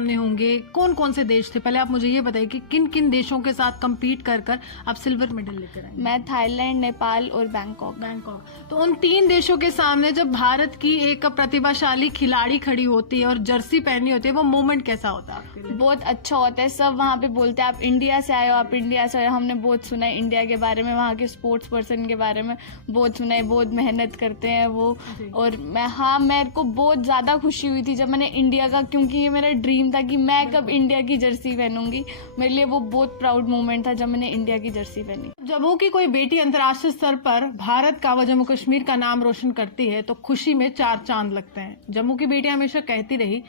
सामने होंगे, कौन कौन से देश थे? पहले आप मुझे ये बताइए कि किन किन देशों के साथ compete कर कर आप सिल्वर मेडल लेकर आए? मैं थाईलैंड, नेपाल और बैंकॉक। तो उन 3 देशों के सामने जब भारत की एक प्रतिभाशाली खिलाड़ी खड़ी होती है और जर्सी पहनी होती है, वो मोमेंट कैसा होता है आपके लिए? बहुत अच्छा होता है। सब वहाँ पे बोलते हैं आप इंडिया से आए हो, आप इंडिया से आए हो। हमने बहुत सुना है इंडिया के बारे में, वहाँ के स्पोर्ट्स पर्सन के बारे में बहुत सुना है, बहुत मेहनत करते हैं वो। और मेरे को बहुत ज़्यादा खुशी हुई थी जब मैंने इंडिया का, क्योंकि ये मेरा ड्रीम था कि मैं कब इंडिया की जर्सी पहनूंगी। मेरे लिए वो बहुत प्राउड मोमेंट था जब मैंने इंडिया की जर्सी पहनी। जम्मू की कोई बेटी अंतर्राष्ट्रीय स्तर पर भारत का व जम्मू कश्मीर का नाम रोशन करती है तो खुशी में 4 चांद लगते हैं। जम्मू की बेटियां हमेशा कहती रही,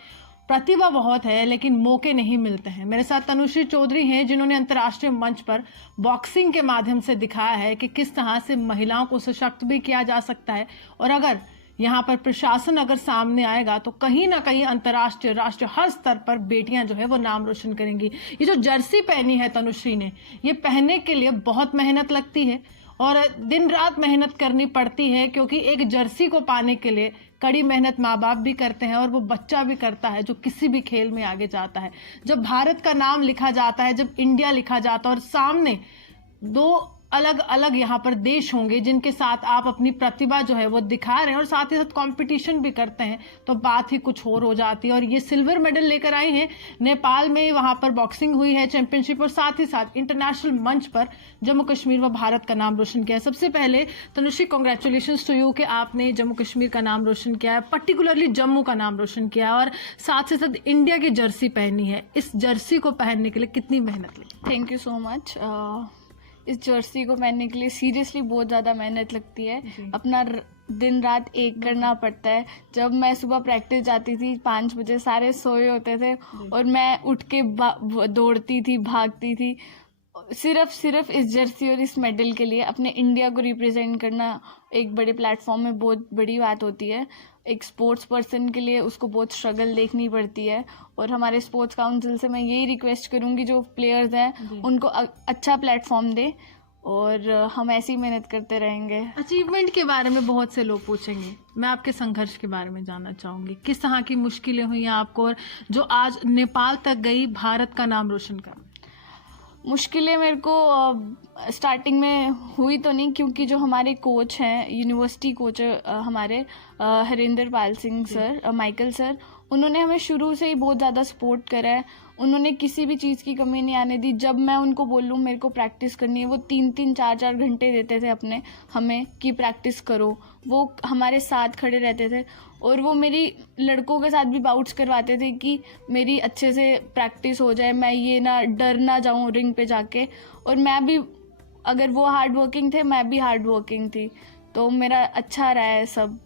प्रतिभा बहुत है लेकिन मौके नहीं मिलते हैं। मेरे साथ तनुश्री चौधरी हैं जिन्होंने अंतर्राष्ट्रीय मंच पर बॉक्सिंग के माध्यम से दिखाया है कि किस तरह से महिलाओं को सशक्त भी किया जा सकता है। और अगर यहाँ पर प्रशासन अगर सामने आएगा तो कहीं ना कहीं अंतर्राष्ट्रीय, राष्ट्रीय, हर स्तर पर बेटियां जो है वो नाम रोशन करेंगी। ये जो जर्सी पहनी है तनुश्री ने, ये पहनने के लिए बहुत मेहनत लगती है और दिन रात मेहनत करनी पड़ती है, क्योंकि एक जर्सी को पाने के लिए कड़ी मेहनत माँ बाप भी करते हैं और वो बच्चा भी करता है जो किसी भी खेल में आगे जाता है। जब भारत का नाम लिखा जाता है, जब इंडिया लिखा जाता है और सामने 2 अलग अलग यहाँ पर देश होंगे जिनके साथ आप अपनी प्रतिभा जो है वो दिखा रहे हैं और साथ ही साथ कंपटीशन भी करते हैं, तो बात ही कुछ और हो जाती है। और ये सिल्वर मेडल लेकर आई हैं नेपाल में, वहां पर बॉक्सिंग हुई है चैंपियनशिप, और साथ ही साथ इंटरनेशनल मंच पर जम्मू कश्मीर व भारत का नाम रोशन किया है। सबसे पहले तनुश्री, कांग्रेचुलेशंस टू यू कि आपने जम्मू कश्मीर का नाम रोशन किया है, पर्टिकुलरली जम्मू का नाम रोशन किया है और साथ ही साथ इंडिया की जर्सी पहनी है। इस जर्सी को पहनने के लिए कितनी मेहनत लगी? Thank you so much. इस जर्सी को पहनने के लिए सीरियसली बहुत ज़्यादा मेहनत लगती है। अपना दिन रात एक करना पड़ता है। जब मैं सुबह प्रैक्टिस जाती थी 5 बजे, सारे सोए होते थे और मैं उठ के दौड़ती थी, भागती थी, सिर्फ इस जर्सी और इस मेडल के लिए। अपने इंडिया को रिप्रेजेंट करना एक बड़े प्लेटफॉर्म में बहुत बड़ी बात होती है। एक स्पोर्ट्स पर्सन के लिए उसको बहुत स्ट्रगल देखनी पड़ती है। और हमारे स्पोर्ट्स काउंसिल से मैं यही रिक्वेस्ट करूंगी, जो प्लेयर्स हैं उनको अच्छा प्लेटफॉर्म दे और हम ऐसी मेहनत करते रहेंगे। अचीवमेंट के बारे में बहुत से लोग पूछेंगे, मैं आपके संघर्ष के बारे में जानना चाहूंगी। किस तरह की मुश्किलें हुई आपको और जो आज नेपाल तक गई भारत का नाम रोशन कर? मुश्किलें मेरे को स्टार्टिंग में हुई तो नहीं, क्योंकि जो हमारे कोच हैं, यूनिवर्सिटी कोच हमारे Harinder Pal Singh sir, Michael sir, उन्होंने हमें शुरू से ही बहुत ज़्यादा सपोर्ट करा है। उन्होंने किसी भी चीज़ की कमी नहीं आने दी। जब मैं उनको बोलूँ मेरे को प्रैक्टिस करनी है, वो 3-3, 4-4 घंटे देते थे अपने हमें कि प्रैक्टिस करो। वो हमारे साथ खड़े रहते थे और वो मेरी लड़कों के साथ भी बाउट्स करवाते थे कि मेरी अच्छे से प्रैक्टिस हो जाए, मैं ये ना डर ना जाऊँ रिंग पे जाके। और मैं भी, अगर वो हार्ड वर्किंग थे, मैं भी हार्ड वर्किंग थी, तो मेरा अच्छा रहा है सब।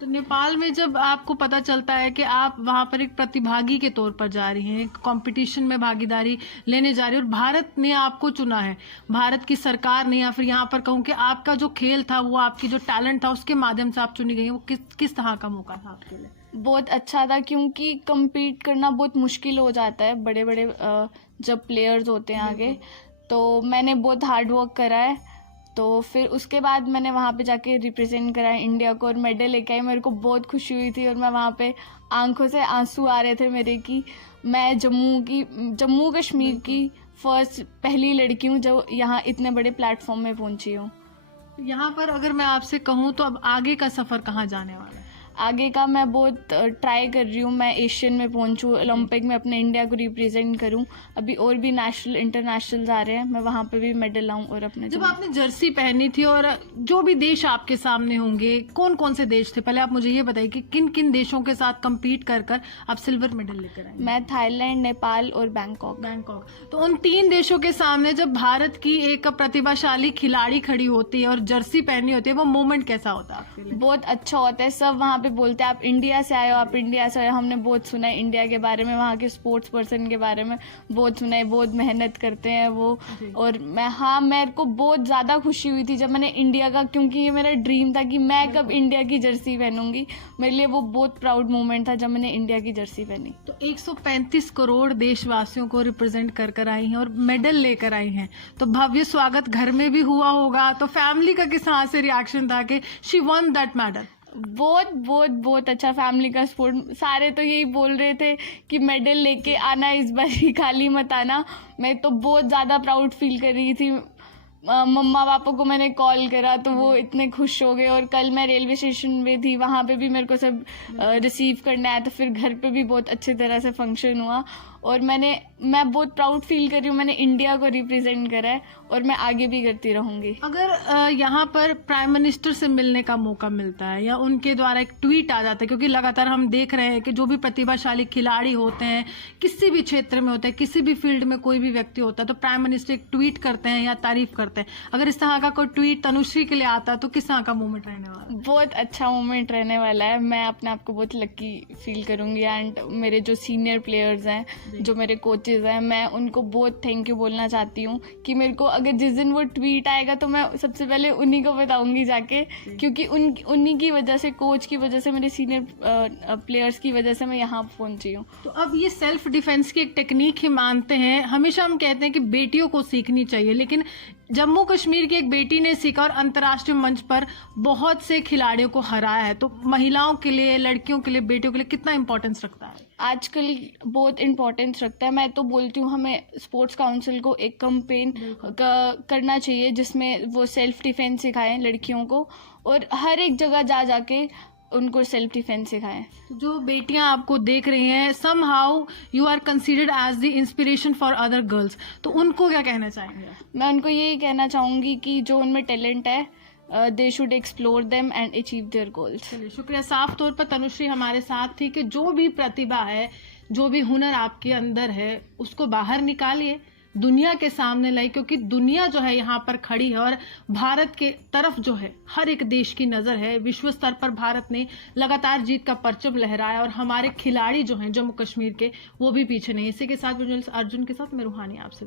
तो नेपाल में जब आपको पता चलता है कि आप वहां पर एक प्रतिभागी के तौर पर जा रही हैं, कंपटीशन में भागीदारी लेने जा रही हैं और भारत ने आपको चुना है, भारत की सरकार ने, या फिर यहाँ पर कहूँ कि आपका जो खेल था, वो आपकी जो टैलेंट था उसके माध्यम से आप चुनी गई हैं, वो किस तरह का मौका था आपके लिए? बहुत अच्छा था, क्योंकि कम्पीट करना बहुत मुश्किल हो जाता है बड़े बड़े जब प्लेयर्स होते हैं आगे। तो मैंने बहुत हार्ड वर्क करा है, तो फिर उसके बाद मैंने वहाँ पे जाके रिप्रेजेंट करा इंडिया को और मेडल लेके आई। मेरे को बहुत खुशी हुई थी और मैं वहाँ पे आंखों से आंसू आ रहे थे मेरे कि मैं जम्मू कश्मीर की पहली लड़की हूँ जो यहाँ इतने बड़े प्लेटफॉर्म में पहुँची हूँ। यहाँ पर अगर मैं आपसे कहूँ तो अब आगे का सफ़र कहाँ जाने वाला है? आगे का मैं बहुत ट्राई कर रही हूँ, मैं एशियन में पहुँचूँ, ओलंपिक में अपने इंडिया को रिप्रेजेंट करूँ। अभी और भी नेशनल इंटरनेशनल आ रहे हैं, मैं वहाँ पे भी मेडल लाऊँ। और अपने जब आपने जर्सी पहनी थी और जो भी देश आपके सामने होंगे, कौन कौन से देश थे? पहले आप मुझे ये बताइए कि किन किन देशों के साथ कम्पीट कर कर आप सिल्वर मेडल लेकर आए? मैं थाईलैंड, नेपाल और बैंकॉक। तो उन 3 देशों के सामने जब भारत की एक प्रतिभाशाली खिलाड़ी खड़ी होती है और जर्सी पहनी होती है, वो मोमेंट कैसा होता है आपके लिए? बहुत अच्छा होता है। सब वहाँ बोलते हैं आप इंडिया से आए हो, आप इंडिया से आए हो। हमने बहुत सुना है इंडिया के बारे में, वहाँ के स्पोर्ट्स पर्सन के बारे में बहुत सुना है, बहुत मेहनत करते हैं वो। और मेरे को बहुत ज़्यादा खुशी हुई थी जब मैंने इंडिया का, क्योंकि ये मेरा ड्रीम था कि मैं कब इंडिया की जर्सी पहनूंगी। मेरे लिए वो बहुत प्राउड मोमेंट था जब मैंने इंडिया की जर्सी पहनी। तो 135 करोड़ देशवासियों को रिप्रेजेंट कर कर आई हैं और मेडल लेकर आई हैं, तो भव्य स्वागत घर में भी हुआ होगा। तो फैमिली का किस तरह से रिएक्शन था कि शी वन दैट मेडल? बहुत बहुत बहुत अच्छा फैमिली का सपोर्ट। सारे तो यही बोल रहे थे कि मेडल लेके आना, इस बार ही खाली मत आना। मैं तो बहुत ज़्यादा प्राउड फील कर रही थी। मम्मा पापा को मैंने कॉल करा तो वो इतने खुश हो गए। और कल मैं रेलवे स्टेशन पे थी, वहाँ पे भी मेरे को सब रिसीव करने आया। तो फिर घर पे भी बहुत अच्छे तरह से फंक्शन हुआ और मैं बहुत प्राउड फील कर रही हूँ। मैंने इंडिया को रिप्रेजेंट करा है और मैं आगे भी करती रहूँगी। अगर यहाँ पर प्राइम मिनिस्टर से मिलने का मौका मिलता है या उनके द्वारा एक ट्वीट आ जाता है, क्योंकि लगातार हम देख रहे हैं कि जो भी प्रतिभाशाली खिलाड़ी होते हैं, किसी भी क्षेत्र में होते हैं, किसी भी फील्ड में कोई भी व्यक्ति होता है, तो प्राइम मिनिस्टर एक ट्वीट करते हैं या तारीफ करते हैं। अगर इस तरह का कोई ट्वीट तनुश्री के लिए आता है तो किस तरह का मोमेंट रहने वाला है? बहुत अच्छा मोमेंट रहने वाला है। मैं अपने आप को बहुत लकी फील करूँगी। एंड मेरे जो सीनियर प्लेयर्स हैं, जो मेरे कोचेज़ हैं, मैं उनको बहुत थैंक यू बोलना चाहती हूँ कि मेरे को अगर जिस दिन वो ट्वीट आएगा तो मैं सबसे पहले उन्हीं को बताऊंगी जाके, क्योंकि उन्हीं की वजह से, कोच की वजह से, मेरे सीनियर प्लेयर्स की वजह से मैं यहाँ पहुँची हूँ। तो अब ये सेल्फ डिफेंस की एक टेक्निक ही मानते हैं। हमेशा हम कहते हैं कि बेटियों को सीखनी चाहिए, लेकिन जम्मू कश्मीर की एक बेटी ने सीखा और अंतर्राष्ट्रीय मंच पर बहुत से खिलाड़ियों को हराया है। तो महिलाओं के लिए, लड़कियों के लिए, बेटियों के लिए कितना इंपॉर्टेंस रखता है? आजकल बहुत इम्पोर्टेंस रखता है। मैं तो बोलती हूँ हमें स्पोर्ट्स काउंसिल को एक कैंपेन करना चाहिए जिसमें वो सेल्फ डिफेंस सिखाएं लड़कियों को, और हर एक जगह जाके उनको सेल्फ डिफेंस सिखाएं। जो बेटियां आपको देख रही हैं, somehow you are considered as the inspiration for other girls, तो उनको क्या कहना चाहेंगे? मैं उनको यही कहना चाहूँगी कि जो उनमें टैलेंट है, they should explore them and achieve their goals. चलिए, शुक्रिया। साफ तौर पर तनुश्री हमारे साथ थी कि जो भी प्रतिभा है, जो भी हुनर आपके अंदर है, उसको बाहर निकालिए, दुनिया के सामने लाई, क्योंकि दुनिया जो है यहाँ पर खड़ी है और भारत के तरफ जो है हर एक देश की नज़र है। विश्व स्तर पर भारत ने लगातार जीत का परचम लहराया और हमारे खिलाड़ी जो हैं जम्मू कश्मीर के, वो भी पीछे नहीं। इसी के साथ अर्जुन के साथ मैं रूहानी आपसे